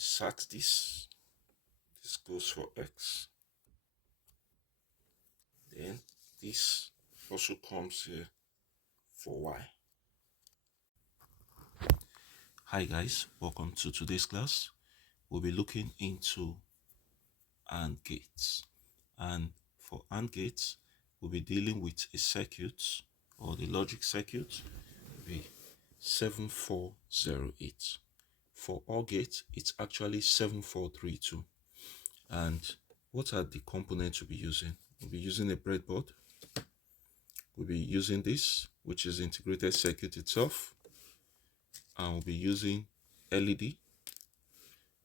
insert this. This goes for X. Then this also comes here for Y. Hi guys, welcome to today's class. We'll be looking into AND gates. And for AND gates, we'll be dealing with a circuit, or the logic circuit, be 7408. For OR gate, it's actually 7432. And what are the components we'll be using? We'll be using a breadboard. We'll be using this, which is the integrated circuit itself. And we'll be using LED.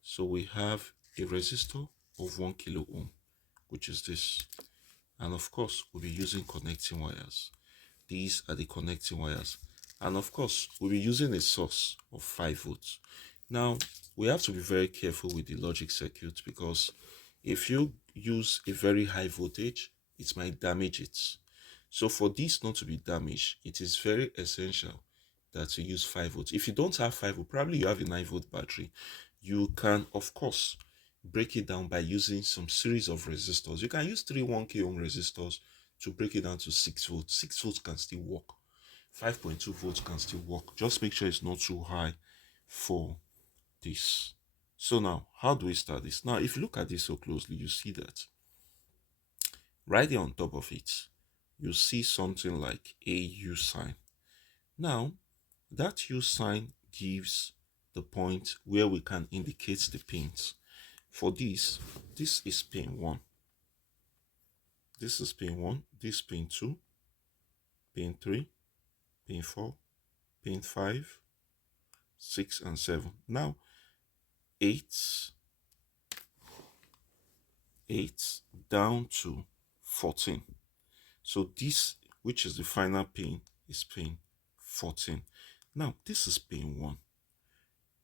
So we have a resistor of 1 kilo ohm, which is this. And of course, we'll be using connecting wires. These are the connecting wires. And of course, we'll be using a source of 5 volts. Now, we have to be very careful with the logic circuit, because if you use a very high voltage, it might damage it. So for this not to be damaged, it is very essential that you use 5 volts. If you don't have 5 volts, probably you have a 9 volt battery. You can, of course, break it down by using some series of resistors. You can use 3 1k ohm resistors to break it down to 6 volts. 6 volts can still work. 5.2 volts can still work. Just make sure it's not too high for this. So now, how do we start this? Now, if you look at this so closely, you see that right there on top of it, you see something like a U sign. Now, that U sign gives the point where we can indicate the pins. For this is pin 1. This is pin 1, this pin 2, pin 3, pin 4, pin 5, 6, and 7. Now, 8 down to 14. So this, which is the final pin, is pin 14. Now, this is pin 1.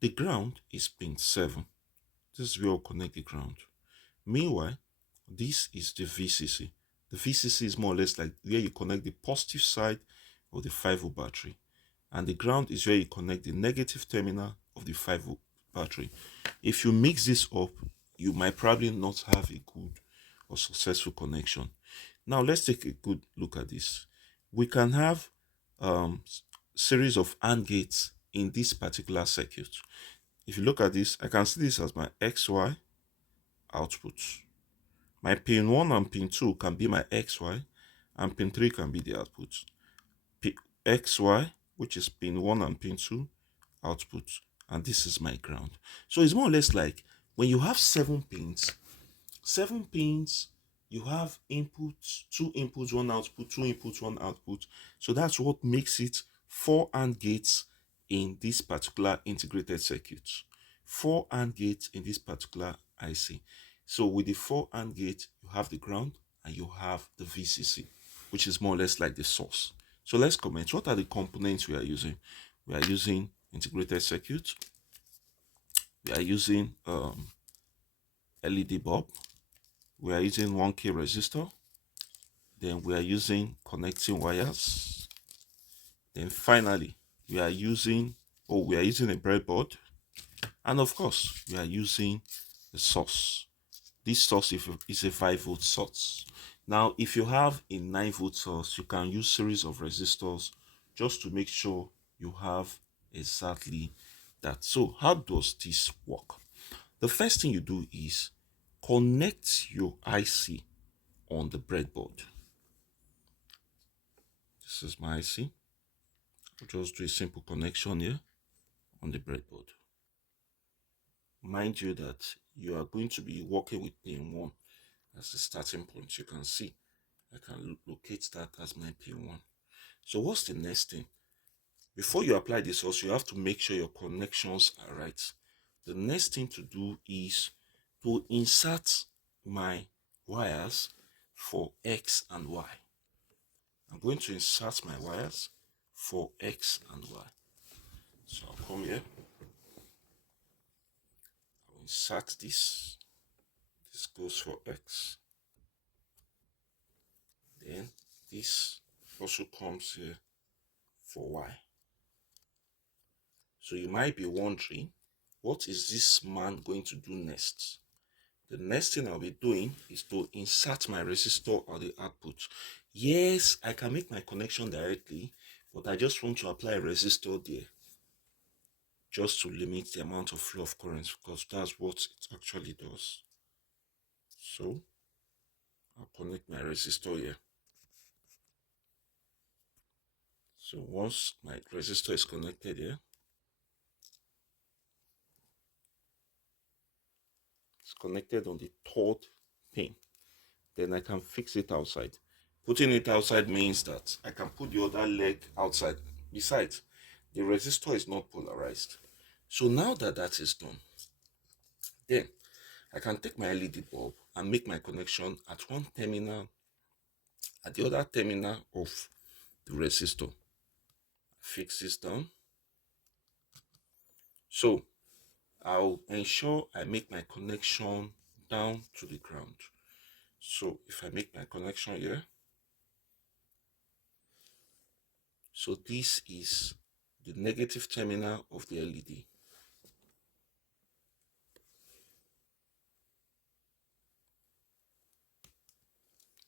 The ground is pin 7. This is where we'll connect the ground. Meanwhile, this is the VCC. The VCC is more or less like where you connect the positive side of the 5 volt battery. And the ground is where you connect the negative terminal of the 5 volt battery. If you mix this up, you might probably not have a good or successful connection. Now, let's take a good look at this. We can have series of AND gates in this particular circuit. If you look at this, I can see this as my XY output. My pin 1 and pin 2 can be my XY, and pin 3 can be the output. XY, which is pin 1 and pin 2, output, and this is my ground. So it's more or less like when you have 7 pins, you have inputs, 2 inputs, 1 output, 2 inputs, 1 output. So that's what makes it 4 AND gates in this particular integrated circuit. 4 AND gates in this particular IC. So with the 4 AND gate, you have the ground and you have the VCC, which is more or less like the source. So let's comment. What are the components we are using? We are using integrated circuit. We are using LED bulb. We are using 1K resistor. Then we are using connecting wires. Then finally, we are using a breadboard. And of course, we are using the source. This source is a 5 volt source. Now, if you have a 9 volt source, you can use series of resistors just to make sure you have exactly that. So how does this work? The first thing you do is connect your IC on the breadboard. This is my IC. I'll just do a simple connection here on the breadboard. Mind you that you are going to be working with pin 1 as the starting point. You can see I can locate that as my pin 1. So what's the next thing? Before you apply this source, you have to make sure your connections are right. The next thing to do is to insert my wires for X and Y. I'm going to insert my wires for X and Y. So I'll come here. I'll insert this. This goes for X. Then this also comes here for Y. So you might be wondering, what is this man going to do next? The next thing I'll be doing is to insert my resistor or the output. Yes, I can make my connection directly, but I just want to apply a resistor there just to limit the amount of flow of current, because that's what it actually does. So I'll connect my resistor here. So once my resistor is connected here, it's connected on the third pin, then I can fix it outside. Putting it outside means that I can put the other leg outside. Besides, the resistor is not polarized. So now that that is done, then I can take my LED bulb and make my connection at one terminal, at the other terminal of the resistor. Fix this down. So I'll ensure I make my connection down to the ground. So if I make my connection here, so this is the negative terminal of the LED.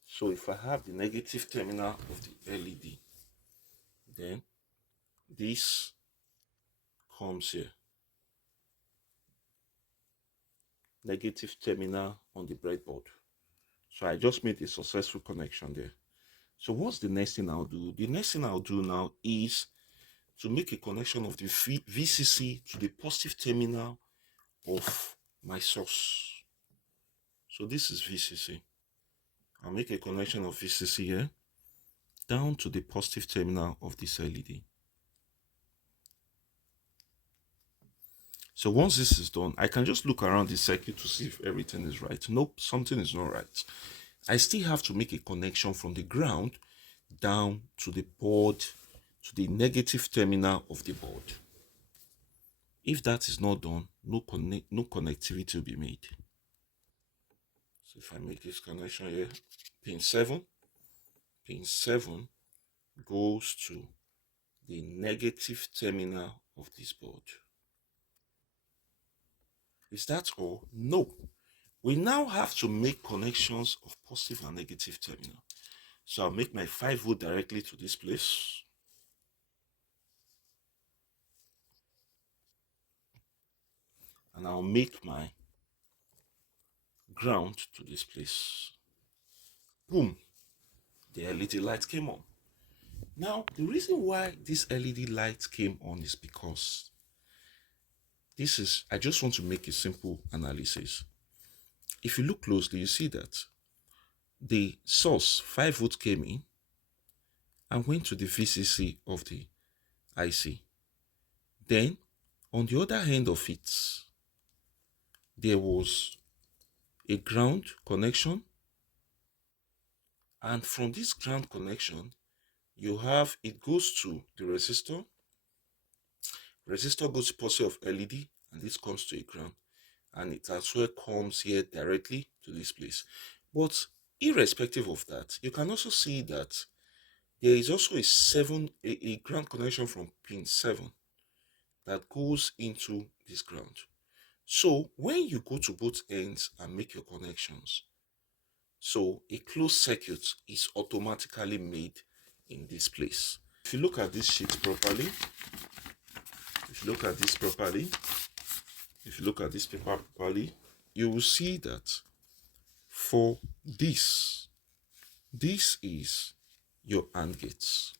So if I have the negative terminal of the LED, then this comes here. Negative terminal on the breadboard. So I just made a successful connection there. So what's the next thing I'll do? The next thing I'll do now is to make a connection of the VCC to the positive terminal of my source. So this is VCC. I'll make a connection of VCC here down to the positive terminal of this LED. So once this is done, I can just look around the circuit to see if everything is right. Nope, something is not right. I still have to make a connection from the ground down to the board, to the negative terminal of the board. If that is not done, no connectivity will be made. So if I make this connection here, pin 7 goes to the negative terminal of this board. Is that all? No. We now have to make connections of positive and negative terminal. So I'll make my 5 volt directly to this place. And I'll make my ground to this place. Boom. The LED light came on. Now, the reason why this LED light came on is because I just want to make a simple analysis. If you look closely, you see that the source 5 volts came in and went to the VCC of the IC. Then, on the other end of it, there was a ground connection, and from this ground connection, it goes to the resistor. Resistor goes to positive of LED, and this comes to a ground, and it as well comes here directly to this place. But irrespective of that, you can also see that there is also a ground connection from pin 7 that goes into this ground. So when you go to both ends and make your connections, so a closed circuit is automatically made in this place. If you look at this sheet properly, if you look at this paper properly, you will see that for this is your AND gates.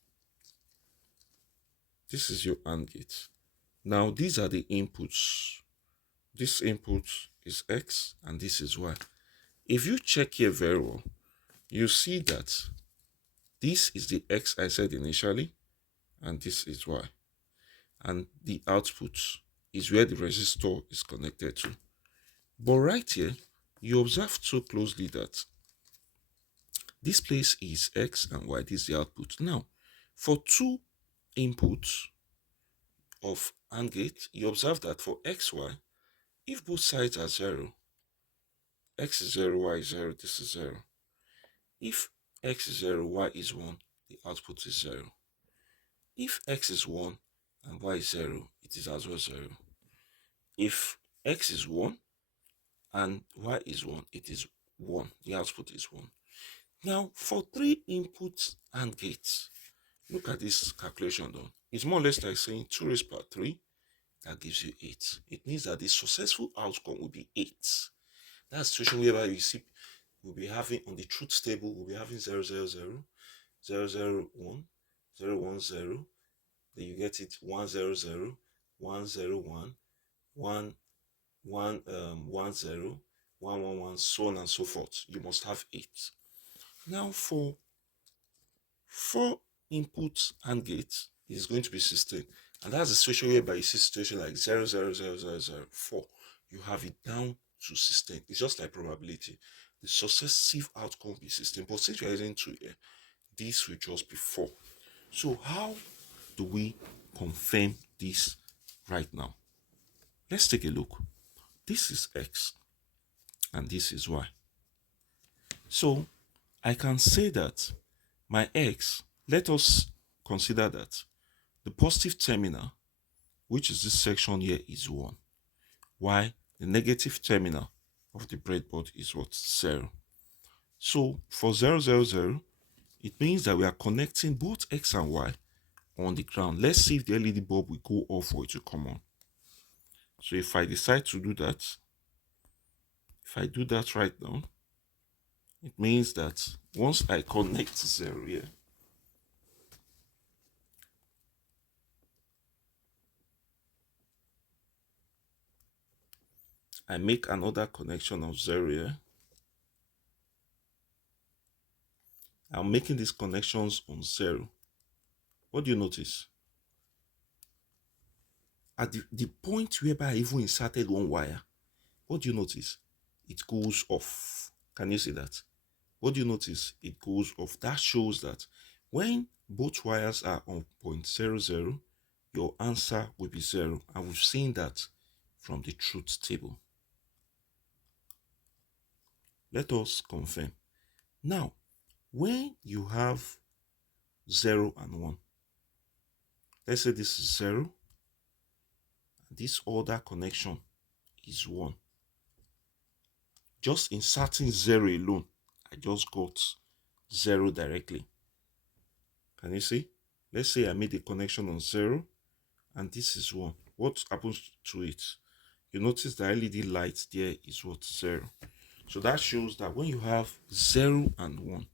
This is your AND gate. Now these are the inputs. This input is X and this is Y. If you check here very well, you see that this is the X I said initially, and this is Y. And the output is where the resistor is connected to. But right here, you observe so closely that this place is X and Y, this is the output. Now, for two inputs of AND gate, you observe that for XY, if both sides are 0, X is 0, Y is 0, this is 0. If X is 0, Y is 1, the output is 0. If X is 1 and Y is 0, it is as well 0. If x is 1 and y is 1, it is 1. The output is 1. Now, for 3 inputs and gates, look at this calculation done. It's more or less like saying 2 raised power 3, that gives you 8. It means that the successful outcome will be 8. That's the situation whereby you see we'll be having on the truth table, we'll be having 0, 0, 0, 0, 0, 1, 0, 1, 0. Then you get it 1, 0, 0, 1, 0, 1, 1, 1, 1, 0, 1, 1, 1, so on and so forth. You must have 8. Now for 4 inputs and gates is going to be 16. And that's the situation whereby you see situation like 0, 0, 0, 0, 0, 4. You have it down to 16. It's just like probability. The successive outcome will be 16. But since you're using 2 here, this will just be 4. So how do we confirm this right now? Let's take a look. This is x and this is y. So I can say that my x, let us consider that the positive terminal, which is this section here, is 1. While the negative terminal of the breadboard is what? 0. So for 0, 0, 0, it means that we are connecting both x and y on the ground. Let's see if the LED bulb will go off or it will come on. So if I decide to do that, if I do that right now, it means that once I connect 0 here, I make another connection of 0 here. I'm making these connections on 0. What do you notice? At the point whereby I even inserted one wire, what do you notice? It goes off. Can you see that? What do you notice? It goes off. That shows that when both wires are on point 0, 0, your answer will be 0. And we've seen that from the truth table. Let us confirm. Now, when you have 0 and 1, let's say this is 0, and this other connection is 1. Just inserting 0 alone, I just got 0 directly. Can you see? Let's say I made a connection on 0 and this is 1. What happens to it? You notice the LED light there is what? 0. So that shows that when you have 0 and 1,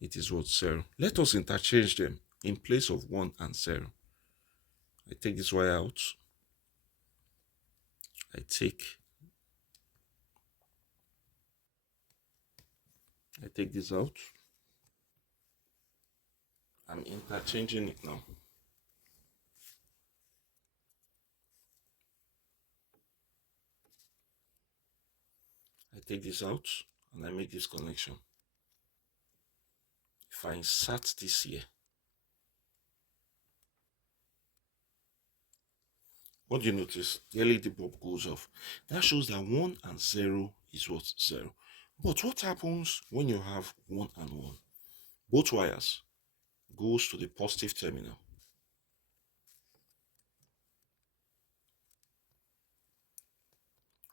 it is what? 0. Let us interchange them in place of 1 and 0. I take this wire out. I take this out. I'm interchanging it now. I take this out and I make this connection. If I insert this here, what do you notice? The LED bulb goes off. That shows that 1 and 0 is what? 0. But what happens when you have 1 and 1? Both wires goes to the positive terminal.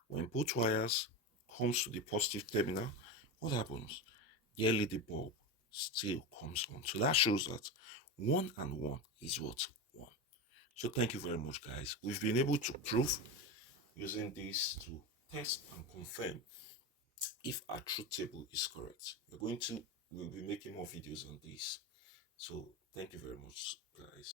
When both wires comes to the positive terminal, what happens? The LED bulb still comes on. So that shows that 1 and 1 is what? 1. So thank you very much, guys. We've been able to prove using this to test and confirm if our truth table is correct. We'll be making more videos on this. So thank you very much, guys.